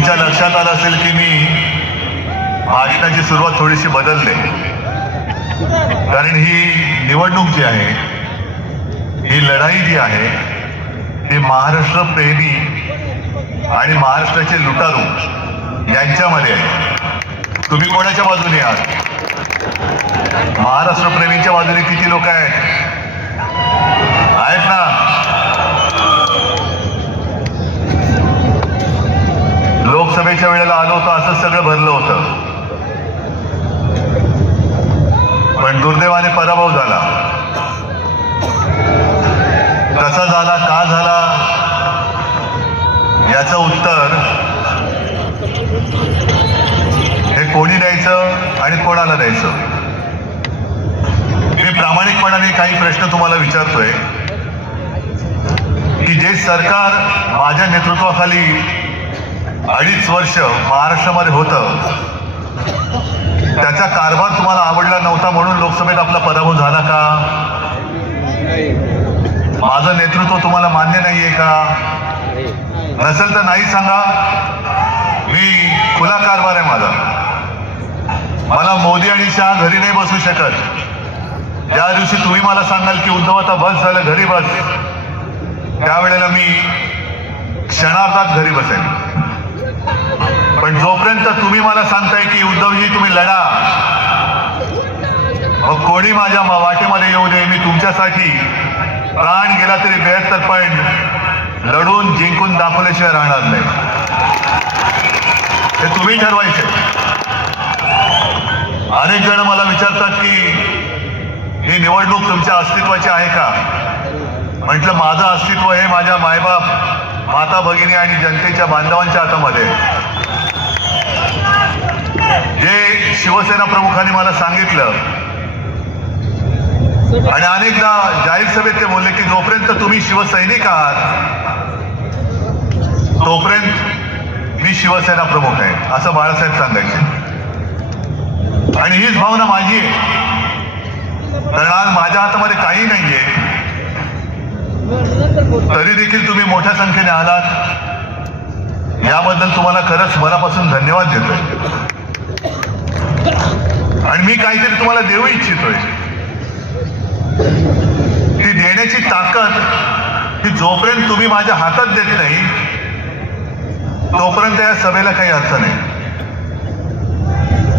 तुमच्या लक्षात आलं असेल की मी भाषणाची सुरुवात थोडीशी बदलले, कारण ही निवडणूक जी आहे, ही लढाई जी आहे ती महाराष्ट्र प्रेमी आणि महाराष्ट्राचे लुटारू यांच्यामध्ये आहे. तुम्ही कोणाच्या बाजूने आहात? महाराष्ट्र प्रेमींच्या बाजूने किती लोक आहेत ना? लोकसभेच्या वेळेला आलो होतो, असं सगळं भरलं होतं, पण दुर्दैवाने पराभव झाला. कसा झाला, का झाला, याचं उत्तर हे कोणी द्यायचं आणि कोणाला द्यायचं? मी प्रामाणिकपणाने काही प्रश्न तुम्हाला विचारतोय की जे सरकार माझ्या नेतृत्वाखाली 2.5 वर्ष महाराष्ट्रामध्ये होतं, त्याचा कारभार तुम्हाला आवडला नव्हता म्हणून लोकसभेत आपला पराभव झाला का? माझं नेतृत्व तुम्हाला मान्य नाहीये का? नसेल तर नाही सांगा. मी खुला कारभार आहे माझा. मला मोदी आणि शहा घरी नाही बसू शकत. ज्या दिवशी तुम्ही मला सांगाल की उद्धव आता बस झालं, घरी बस, त्यावेळेला मी क्षणार्धात घरी बसेन. पण जोपर्यंत तुम्ही मला सांगताय की उद्धवजी तुम्ही लढा, मग कोणी माझ्या वाटेमध्ये येऊ दे, मी तुमच्यासाठी प्राण गेला तरी 72 पॉईंट लढून जिंकून दाखवल्याशिवाय राहणार नाही. हे तुम्ही ठरवायचे. अनेक जण मला विचारतात की ही निवडणूक तुमच्या अस्तित्वाची आहे का? म्हटलं माझं अस्तित्व हे माझ्या मायबाप, माता भगिनी आणि जनतेच्या बांधवांच्या हातामध्ये. जे शिवसेना प्रमुखांनी मला सांगितलं आणि अनेकदा जाहीर सभेत ते बोलले की जोपर्यंत तुम्ही शिवसैनिक आहात तोपर्यंत मी शिवसेना प्रमुख आहे, असं बाळासाहेब सांगायचे. आणि हीच भावना माझी आहे, कारण आज माझ्या हातामध्ये काही नाहीये, तरी देखील तुम्ही मोठ्या संख्येने आलात, याबद्दल तुम्हाला खरंच मनापासून धन्यवाद देतोय. आणि मी काहीतरी तुम्हाला देऊ इच्छितोय. ती देण्याची ताकद ही जोपर्यंत तुम्ही माझ्या हातात देत नाही तोपर्यंत या सभेला काही अर्थ नाही.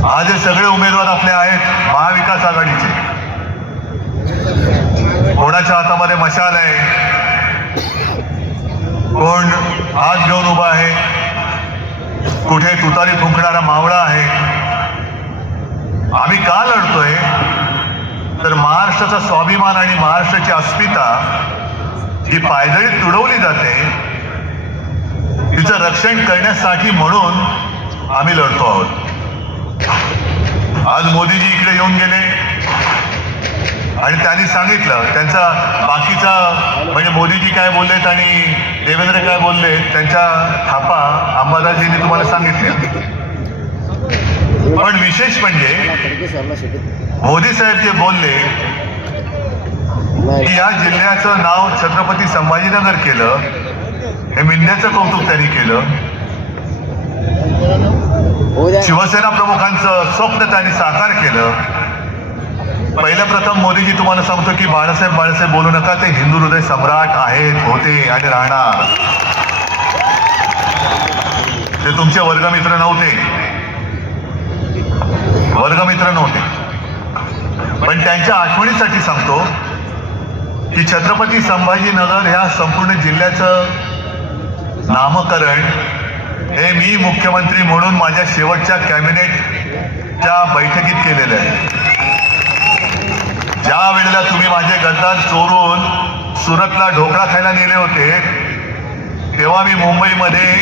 आज हे सगळे उमेदवार आपले आहेत महाविकास आघाडीचे. कोणाच्या हातामध्ये मशाल आहे, कोण हात घेऊन उभा आहे, कुठे तुतारी फुंकणारा मावळा आहे. आम्ही का लढतोय तर महाराष्ट्राचा स्वाभिमान आणि महाराष्ट्राची अस्मिता जी पायदळीत तुडवली जाते तिचं रक्षण करण्यासाठी म्हणून आम्ही लढतो आहोत. आज मोदीजी इकडे येऊन गेले आणि त्यांनी सांगितलं त्यांचा बाकीचा, म्हणजे मोदीजी काय बोललेत आणि देवेंद्र काय बोलले त्यांच्या थापा अंबादासजींनी तुम्हाला सांगितल्या. पण विशेष म्हणजे मोदी साहेब जे बोलले की या जिल्ह्याचं नाव छत्रपती संभाजीनगर केलं, हे मिंद्याचं कौतुक त्यांनी केलं. शिवसेना प्रमुखांचं स्वप्न त्यांनी साकार केलं. पहिल्या प्रथम मोदीजी तुम्हाला सांगतो की बाळासाहेब बोलू नका, ते हिंदू हृदय सम्राट आहेत, होते आणि राहणार. ते तुमचे वर्गमित्र नव्हते, पण त्यांच्या आठवणीसाठी सांगतो की छत्रपती संभाजीनगर ह्या संपूर्ण जिल्ह्याचं नामकरण हे मी मुख्यमंत्री म्हणून माझ्या शेवटच्या कॅबिनेटच्या बैठकीत केलेलं आहे. ज्या वेळेला तुम्ही माझे गद्दार चोरून सुरतला ढोकळा खायला नेले होते तेव्हा मी मुंबईमध्ये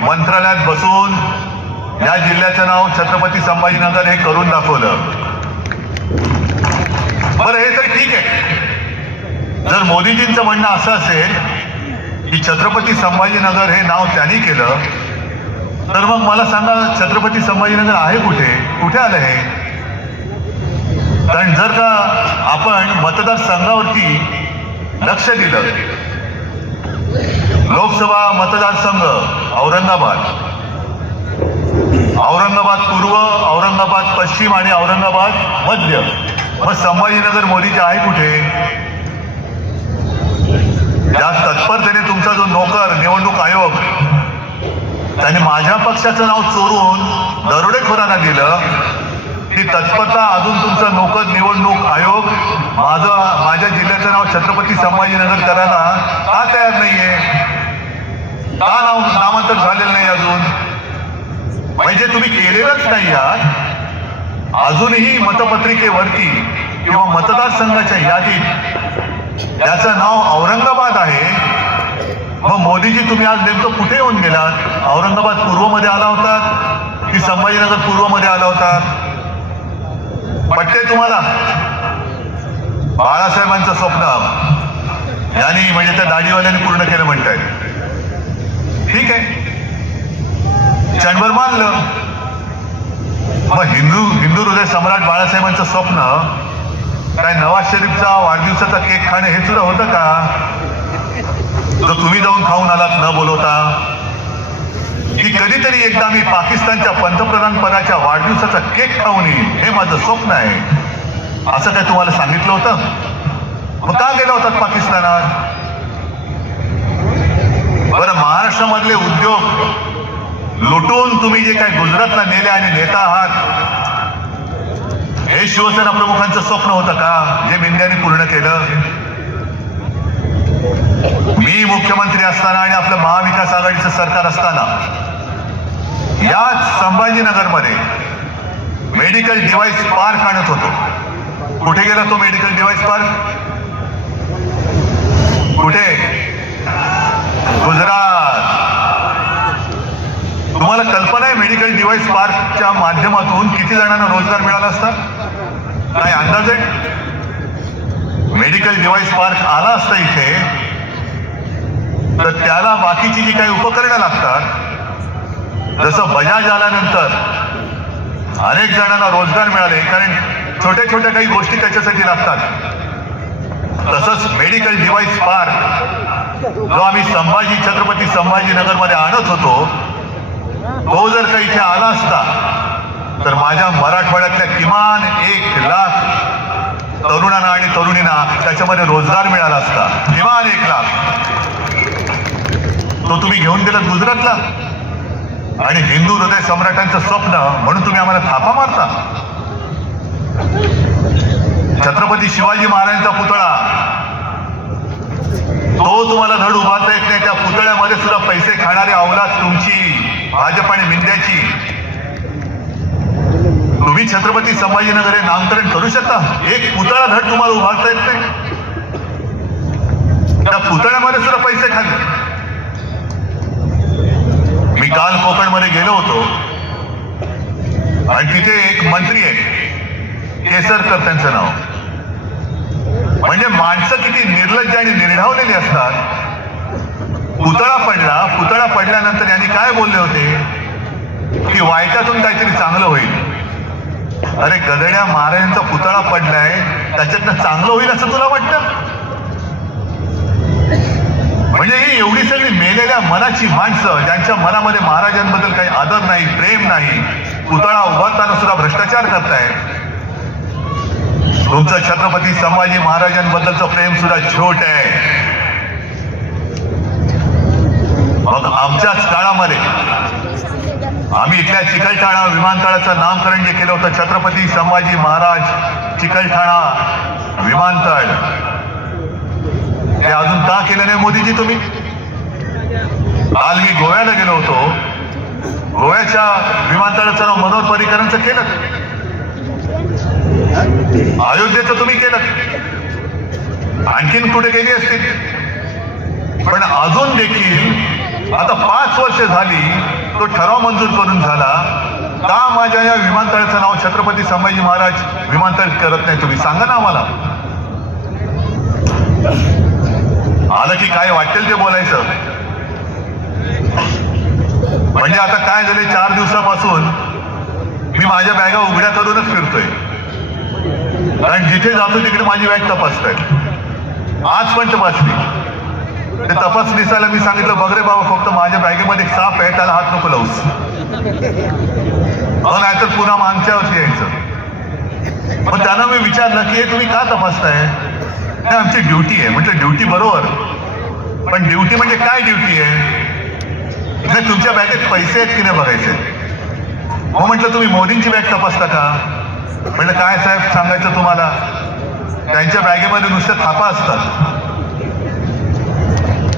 मंत्रालयात बसून या जिल्ह्याचं नाव छत्रपती संभाजीनगर हे करून दाखवलं. बरं, हे तर ठीक आहे. जर मोदीजींचं म्हणणं असं असेल की छत्रपती संभाजीनगर हे नाव त्यांनी केलं, तर मग मला सांगा छत्रपती संभाजीनगर आहे कुठे आलं हे? कारण जर का आपण मतदारसंघावरती लक्ष दिलं, लोकसभा मतदारसंघ औरंगाबाद, औरंगाबाद पूर्व, औरंगाबाद पश्चिम आणि औरंगाबाद मध्य. मग संभाजीनगर मोदीचे आहे कुठे? या तत्परतेने तुमचा जो नोकर निवडणूक आयोग त्याने माझ्या पक्षाचं नाव चोरून दरोडेखोरांना दिलं, ही तत्परता अजून तुमचा नोकर निवडणूक आयोग माझ्या जिल्ह्याचं नाव छत्रपती संभाजीनगर करायला का तयार नाहीये? का नामांतर झालेलं नाही अजून? म्हणजे तुम्ही केलेलंच नाही आहात. अजूनही मतपत्रिकेवरती किंवा मतदारसंघाच्या यादीत त्याचं नाव औरंगाबाद आहे. मग मोदीजी तुम्ही आज नेमकं कुठे येऊन गेलात? औरंगाबाद पूर्वमध्ये आला होतात की संभाजीनगर पूर्वमध्ये आला होतात? पटते तुम्हाला? बाळासाहेबांचं स्वप्न यांनी म्हणजे त्या दाढीवाल्यांनी पूर्ण केलं म्हणतायत. ठीक आहे, क्षणभर मानलं. मग हिंदू हृदय सम्राट बाळासाहेबांचं स्वप्न काय नवाज शरीफचा वाढदिवसाचा केक खाणे हे सुद्धा होतं का? जो तुम्ही जाऊन खाऊन आलात न बोलवता? की कधीतरी एकदा मी पाकिस्तानच्या पंतप्रधान पदाच्या वाढदिवसाचा केक खाऊन येईन हे माझं स्वप्न आहे, असं काय तुम्हाला सांगितलं होतं? मग का गेला होतात पाकिस्तानात? बरं, महाराष्ट्रामधले उद्योग लुटून तुम्ही जे काही गुजरातला नेले आणि नेता आहात, हे शिवसेना प्रमुखांचं स्वप्न होतं का, जे मिंद्याने पूर्ण केलं? मी मुख्यमंत्री असताना आणि आपलं महाविकास आघाडीचं सरकार असताना याच संभाजीनगरमध्ये मेडिकल डिव्हाइस पार्क आणत होतो. कुठे गेला तो मेडिकल डिव्हाइस पार्क? कुठे? गुजरात. तुम्हाला कल्पना आहे मेडिकल डिव्हाइस पार्कच्या माध्यमातून किती जणांना रोजगार मिळाला असता? काय अंदाज आहे? मेडिकल डिव्हाइस पार्क आला असता इथे तर त्याला बाकीची जी काही उपकरणं लागतात, जसं बजाज आल्यानंतर अनेक जणांना रोजगार मिळाले कारण छोट्या छोट्या काही गोष्टी त्याच्यासाठी लागतात, तसंच मेडिकल डिव्हाइस पार्क जो आम्ही छत्रपती संभाजीनगरमध्ये आणत होतो, तो जर काही इथे आला असता तर माझ्या मराठवाड्यातल्या किमान 1 लाख तरुणांना आणि तरुणींना त्याच्यामध्ये रोजगार मिळाला असता. किमान 1 लाख. तो तुम्ही घेऊन गेलात गुजरातला. आणि हिंदू हृदय सम्राटांचं स्वप्न म्हणून तुम्ही आम्हाला थापा मारता. छत्रपती शिवाजी महाराजांचा पुतळा तो तुम्हाला धड उभारता येत नाही. त्या पुतळ्यामध्ये सुद्धा पैसे खाणारी अवलाद तुमची, भाजप आणि मिंद्याची. तुम्ही छत्रपती संभाजीनगर हे नामकरण करू शकता? एक पुतळा धड तुम्हाला उभारता येत नाही. त्या पुतळ्यामध्ये सुद्धा पैसे खाल्ले. मी काल कोकणमध्ये गेलो होतो आणि तिथे एक मंत्री आहे, केसरकर त्यांचं नाव. म्हणजे माणसं किती निर्लज्ज आणि निर्ढावलेली असतात. पुतळा पडल्यानंतर यांनी काय बोलले होते की वाईटातून काहीतरी चांगलं होईल. अरे गदड्या, महाराजांचा पुतळा पडलाय, त्याच्यातनं चांगलं होईल असं तुला वाटतं? म्हणजे ही एवढी सगळी मेलेल्या मनाची माणसं, ज्यांच्या मनामध्ये महाराजांबद्दल काही आदर नाही, प्रेम नाही, पुतळा उभारताना सुद्धा भ्रष्टाचार करताय. तुमचं छत्रपती संभाजी महाराजांबद्दलचं प्रेम सुद्धा छोट आहे. मग आमच्याच काळामध्ये आम्ही इथल्या चिकलठाणा विमानतळाचं नामकरण जे केलं होतं, छत्रपती संभाजी महाराज चिकलठाणा विमानतळ, हे अजून का केलं नाही मोदीजी तुम्ही? काल मी गोव्याला गेलो होतो, गोव्याच्या विमानतळाचं नाव मनोहर पर्रीकरांचं केलं. अयोध्येचं तुम्ही केलं. आणखीन कुठे गेली असतील. पण अजून देखील आता 5 वर्ष झाली तो ठराव मंजूर करून झाला. का माझ्या या विमानतळाचं नाव छत्रपती संभाजी महाराज विमानतळ करत नाही तुम्ही? सांगा ना आम्हाला. आलं की काय वाटेल ते बोलायचं. म्हणजे आता काय झाले, 4 दिवसापासून मी माझ्या बॅगा उघड्या करूनच फिरतोय. कारण जिथे जातो तिकडे माझी बॅग तपासतायत. आज पण तपासली. ते तपासणीसाला मी सांगितलं, बघ रे बाबा, फक्त माझ्या बॅगेमध्ये एक साप आहे, त्याला हात नको लावूस, नाहीतर पुन्हा मागच्यावरती यायचं. पण त्यांना मी विचारलं की हे तुम्ही का तपासताय? हे आमची ड्युटी आहे. म्हटलं ड्युटी बरोबर, पण ड्युटी म्हणजे काय ड्युटी आहे? नाही, तुमच्या बॅगेत पैसे आहेत की नाही बघायचे. मग म्हटलं तुम्ही मोदींची बॅग तपासता का? म्हटलं काय साहेब सांगायचं तुम्हाला, त्यांच्या बॅगेमध्ये नुसत्या थापा असतात,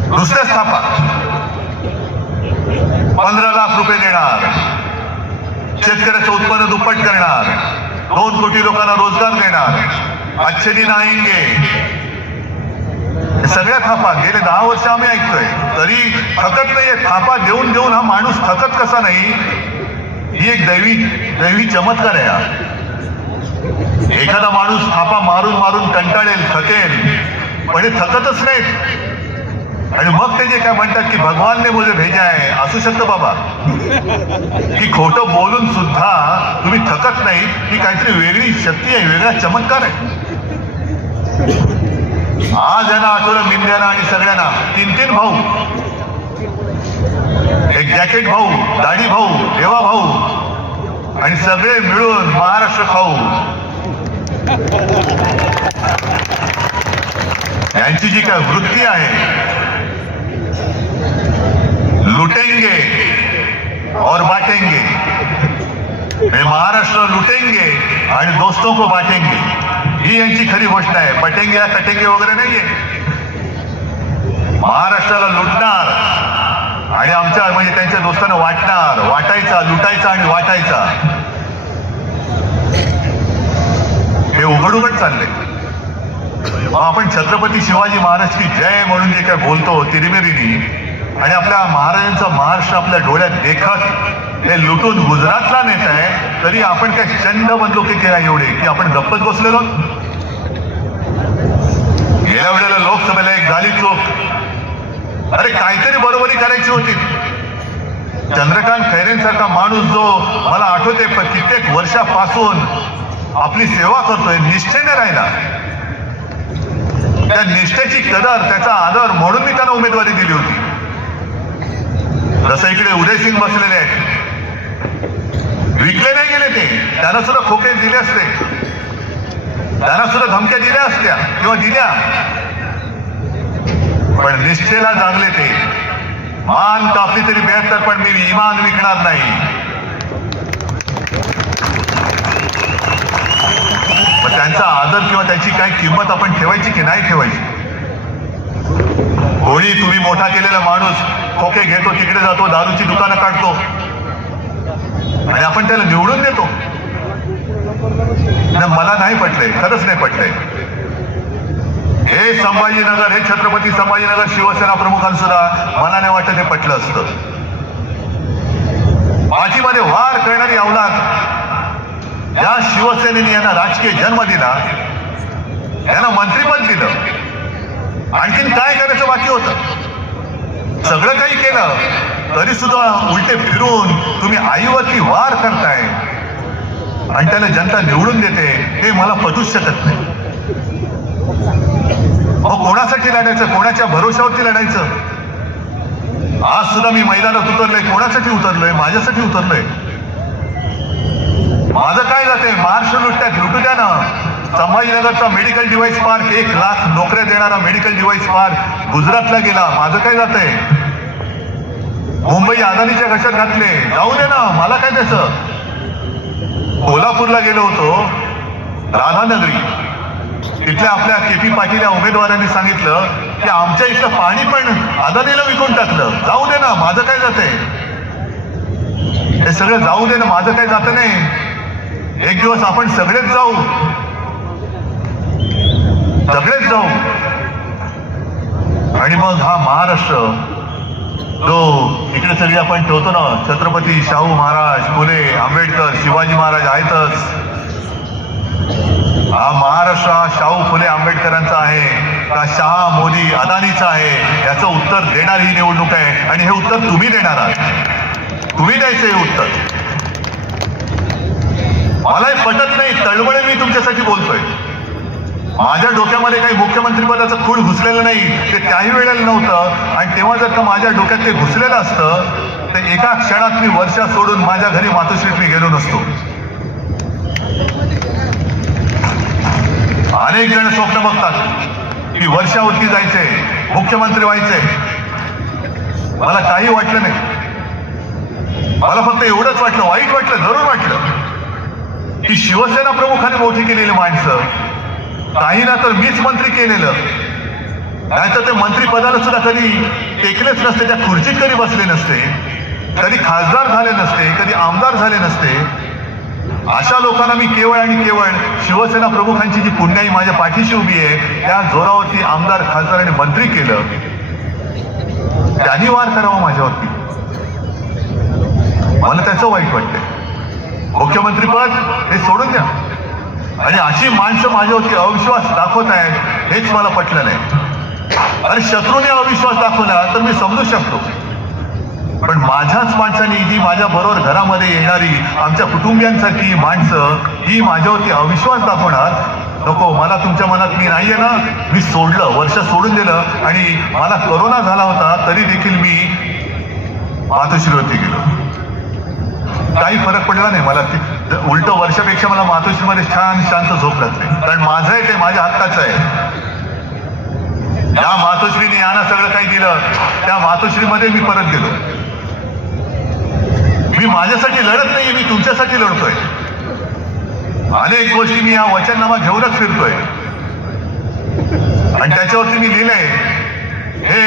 नुसत्याच थापा. 15 लाख रुपये देणार, शेतकऱ्याचं उत्पन्न दुप्पट करणार, 2 कोटी लोकांना रोजगार देणार, अच्छे दिन आएंगे, सगळ्या थापा. गेले 10 वर्ष आम्ही ऐकतोय, तरी थकत नाहीये. थापा देऊन देऊन हा माणूस थकत कसा नाही, ही एक दैवी चमत्कार आहे हा. एखादा माणूस थापा मारून मारून कंटाळेल, थकेल, पण हे थकतच नाहीत. आणि मग ते जे काय म्हणतात की भगवान ने मुझे भेजा आहे, असू शकतं बाबा, की खोटं बोलून सुद्धा तुम्ही थकत नाही. ही काहीतरी वेगळी शक्ती आहे, वेगळा चमत्कार आहे. आज यांना आठवलं मिंद्याना आणि सगळ्यांना 3 भाऊ, एक जॅकेट भाऊ, दाढी भाऊ, देवा भाऊ, आणि सगळे मिळून महाराष्ट्र खाऊ. यांची जी काय वृत्ती आहे, लुटेंगे और बांटेंगे, महाराष्ट्र लुटेंगे आणि दोस्तों को बांटेंगे, ही यांची खरी गोष्ट आहे. पटेंगे या कटेंगे वगैरे नाहीये. महाराष्ट्राला लुटणार आणि आमच्या म्हणजे त्यांच्या दोस्तांना वाटणार, वाटायचा, लुटायचा आणि वाटायचा, हे उघड चालले. आपण छत्रपती शिवाजी महाराज की जय म्हणून जे काय बोलतो तिरिमेरीनी, आणि आपल्या महाराजांचा महाराष्ट्र आपल्या डोळ्यात देखत हे लुटून गुजरातला नेत आहे, तरी आपण काय चंड बनलो की केला एवढे की आपण गप्पच बसलेलो. गेल्या वेळेला लोकसभेला एक झाली चूक, अरे काहीतरी बरोबरी करायची होती. चंद्रकांत खैरेंसारखा माणूस जो मला आठवते कित्येक वर्षापासून आपली सेवा करतोय, निष्ठेने राहिला, त्या निष्ठेची कदर, त्याचा आदर म्हणून मी त्यांना उमेदवारी दिली होती. जसं इकडे उदयसिंग बसलेले आहेत, विकले नाही गेले ते, त्यांना सुद्धा खोके दिले असते, त्यांना सुद्धा धमक्या दिल्या असत्या किंवा दिल्या, पण निष्ठेला जागले ते. मान कापली तरी 72, पण मी इमान विकणार नाही. पण त्यांचा आदर किंवा त्याची काय किंमत आपण ठेवायची की नाही ठेवायची? कोणी तुम्ही मोठा केलेला माणूस खोके घेतो, तिकडे जातो, दारूची दुकानं काढतो आणि आपण त्याला निवडून देतो. मला नाही पटलंय, खरंच नाही पटलंय. हे संभाजीनगर, हे छत्रपती संभाजीनगर शिवसेना प्रमुखांसुद्धा मला नाही वाटत हे पटलं असतं. पाठीमध्ये वार करणारी अवलाद, या शिवसेनेने यांना राजकीय जन्म दिला, यांना मंत्रिपद दिलं, आणखीन काय करायचं बाकी होतं? सगळं काही केलं तरी सुद्धा उलटे फिरून तुम्ही आईवरती वार करताय आणि त्याला जनता निवडून देते, हे मला पटूच शकत नाही. कोणासाठी लढायचं, कोणाच्या भरोशावरती लढायचं? आज सुद्धा मी मैदानात उतरलोय, कोणासाठी उतरलोय? माझ्यासाठी उतरलोय. माझं काय जाते? महाराष्ट्र लुटतात, लुटू द्या ना. संभाजीनगरचा मेडिकल डिव्हाइस पार्क, 1 लाख नोकऱ्या देणारा मेडिकल डिव्हाइस पार्क गुजरातला गेला, माझं काय जातंय? मुंबई अदानीच्या घशात घातले, जाऊ दे ना, मला काय त्याचं? कोल्हापूरला गेलो होतो, राधानगरी, तिथल्या आपल्या KP पाटील या उमेदवारांनी सांगितलं की आमच्या इथलं पाणी पण अदानीला विकून टाकलं, जाऊ दे ना, माझं काय जातंय? हे सगळं जाऊ दे ना, माझं काय जातं नाही. एक दिवस आपण सगळेच जाऊ, सगळेच जाऊ, आणि मग हा महाराष्ट्र जो इकडे सगळे आपण ठेवतो ना, छत्रपती शाहू महाराज, फुले, आंबेडकर, शिवाजी महाराज आहेतच, हा महाराष्ट्र शाहू फुले आंबेडकरांचा आहे का शहा मोदी अदानीचा आहे? याचं उत्तर देणारी ही निवडणूक आहे, आणि हे उत्तर तुम्ही देणार आहात, तुम्ही द्यायचं हे उत्तर. मलाही पटत नाही, तळमळे मी तुमच्यासाठी बोलतोय. माझ्या डोक्यामध्ये काही मुख्यमंत्रीपदाचं खूळ घुसलेलं नाही, ते त्याही वेळेला नव्हतं. आणि तेव्हा जर का माझ्या डोक्यात ते घुसलेलं असतं तर एका क्षणात मी वर्षा सोडून माझ्या घरी मातोश्रीत मी गेलो नसतो. अनेक जण स्वप्न बघतात की वर्षावरती जायचंय, मुख्यमंत्री व्हायचंय. मला काही वाटलं नाही. मला फक्त एवढंच वाटलं, वाईट वाटलं, जरूर वाटलं की शिवसेना प्रमुखाने मोठी केलेली माणसं, काही ना तर मीच मंत्री केलेलं, नाहीतर ते मंत्री पदाला सुद्धा कधी टेकलेच नसते, त्या खुर्चीत कधी बसले नसते, कधी खासदार झाले नसते, कधी आमदार झाले नसते. अशा लोकांना मी केवळ आणि केवळ शिवसेना प्रमुखांची जी पुण्याई माझ्या पाठीशी उभी आहे त्या जोरावरती आमदार, खासदार आणि मंत्री केलं. त्यांनी वार करावा माझ्यावरती, मला त्याचं वाईट वाटतंय. मुख्यमंत्रीपद हे सोडून द्या. आणि अशी माणसं माझ्यावरती अविश्वास दाखवत आहेत हेच मला पटलं नाही. आणि शत्रूने अविश्वास दाखवला तर मी समजू शकतो, पण माझ्याच माणसांनी, जी माझ्या बरोबर घरामध्ये येणारी आमच्या कुटुंबियांसारखी माणसं ही माझ्यावरती अविश्वास दाखवणार, नको. मला तुमच्या मनात मी नाहीये ना. मी सोडलं, वर्ष सोडून दिलं. आणि मला कोरोना झाला होता तरी देखील मी मातोश्रीवरती गेलो. काही फरक पडला नाही मला. उलट वर्षापेक्षा मला मातोश्रीमध्ये छान शांत झोप लागते, कारण माझं आहे ते माझ्या हक्काचं आहे. या मातोश्रीने यांना सगळं काही दिलं, त्या मातोश्रीमध्ये मी परत गेलो. मी माझ्यासाठी लढत नाहीये, मी तुमच्यासाठी लढतोय. अनेक गोष्टी मी या वचननामा घेऊनच फिरतोय. आणि त्याच्यावरती मी लिहिलंय, हे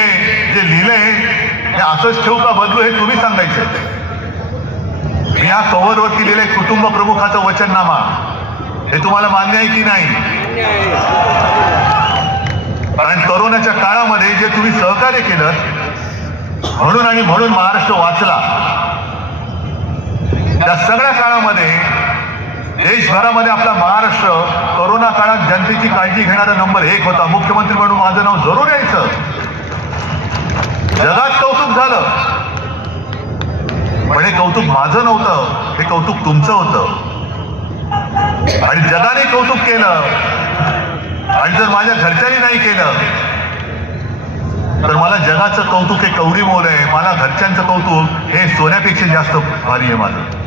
जे लिहिलंय हे असंच ठेवू का बदलू हे तुम्ही सांगायचं. मी या कव्हरवरती लिहिलंय कुटुंब प्रमुखाचं वचननामा. हे तुम्हाला मान्य आहे की नाही? कारण कोरोनाच्या काळामध्ये जे तुम्ही सहकार्य केलं म्हणून आणि म्हणून महाराष्ट्र वाचला. त्या सगळ्या काळामध्ये देशभरामध्ये आपला महाराष्ट्र कोरोना काळात जनतेची काळजी घेणारा नंबर 1 होता. मुख्यमंत्री म्हणून माझं नाव जरूर यायचं. जगात कौतुक झालं, पण हे कौतुक माझं नव्हतं, हे कौतुक तुमचं होतं. आणि जगाने कौतुक केलं, आणि जर माझ्या घरच्यांनी नाही केलं तर मला जगाचं कौतुक हे कवडी मोल आहे, मला घरच्यांचं कौतुक हे सोन्यापेक्षा जास्त भारी आहे माझं.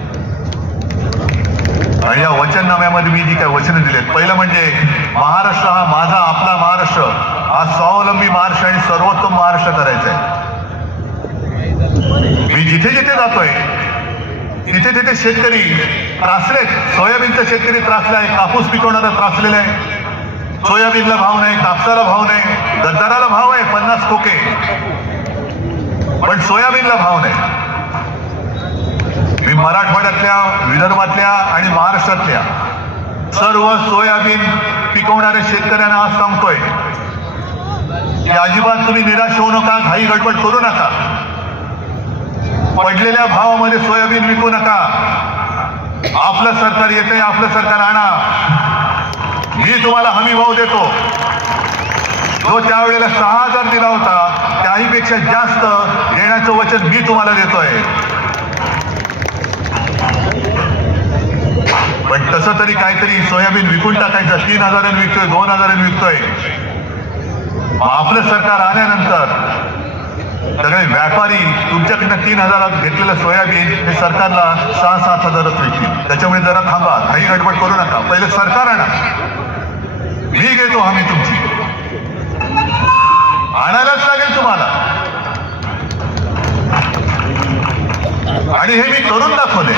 आणि या वचननाम्यामध्ये मी जी काही वचनं दिलेत, पहिलं म्हणजे महाराष्ट्र हा माझा, आपला महाराष्ट्र हा स्वावलंबी महाराष्ट्र आणि सर्वोत्तम महाराष्ट्र करायचा आहे. मी जिथे जिथे जातोय तिथे तिथे शेतकरी त्रासलेत. सोयाबीनचा शेतकरी त्रासला आहे, कापूस पिकवणारा त्रासलेला आहे. सोयाबीनला भाव नाही, कापसाला भाव नाही, गद्दाराला भाव आहे 50 खोके, पण सोयाबीनला भाव नाही. मी मराठवाड्यातल्या, विदर्भातल्या आणि महाराष्ट्रातल्या सर्व सोयाबीन पिकवणाऱ्या शेतकऱ्यांना आज सांगतोय की अजिबात तुम्ही निराश होऊ नका, घाई गडबड करू नका. पडलेल्या भावामध्ये सोयाबीन विकू नका. आपलं सरकार येतंय, आपलं सरकार आणा. मी तुम्हाला हमी भाव देतो. जो त्यावेळेला 6,000 दिला होता त्याहीपेक्षा जास्त देण्याचं वचन मी तुम्हाला देतोय. पण तसं तरी काहीतरी सोयाबीन विकून टाकायचं. 3,000 विकतोय, 2,000 विकतोय. आपलं सरकार आल्यानंतर सगळे व्यापारी तुमच्याकडनं 3,000 घेतलेलं सोयाबीन हे सरकारला 6-7,000 विकतील. त्याच्यामुळे जरा थांबा, काही गडबड करू नका. पहिले सरकार आणा, मी घेतो हमी तुमची. आणायलाच लागेल तुम्हाला. आणि हे मी करून दाखवले.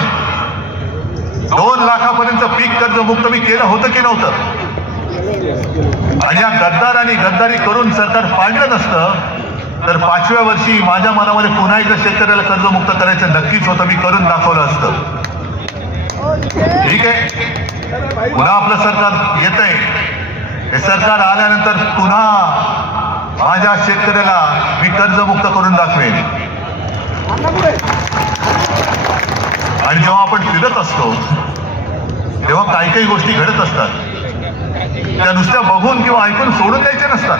2 लाखापर्यंत पीक कर्ज मुक्त मी केलं होतं की नव्हतं? आणि या गद्दार आणि गद्दारी करून सरकार पाडलं नसतं तर 5व्या वर्षी माझ्या मनामध्ये पुन्हा एकदा शेतकऱ्याला कर्जमुक्त करायचं नक्कीच होतं. मी करून दाखवलं असतं. ठीक आहे, पुन्हा आपलं सरकार येतंय. हे सरकार आल्यानंतर पुन्हा माझ्या शेतकऱ्याला मी कर्जमुक्त करून दाखवेन. आणि जेव्हा आपण फिरत असतो तेव्हा काही काही गोष्टी घडत असतात, त्या नुसत्या बघून किंवा ऐकून सोडून द्यायच्या नसतात.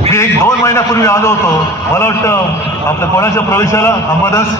मी 1-2 महिन्यापूर्वी आलो होतो. मला वाटतं आपल्या कोणाच्या प्रवेशाला अहमदस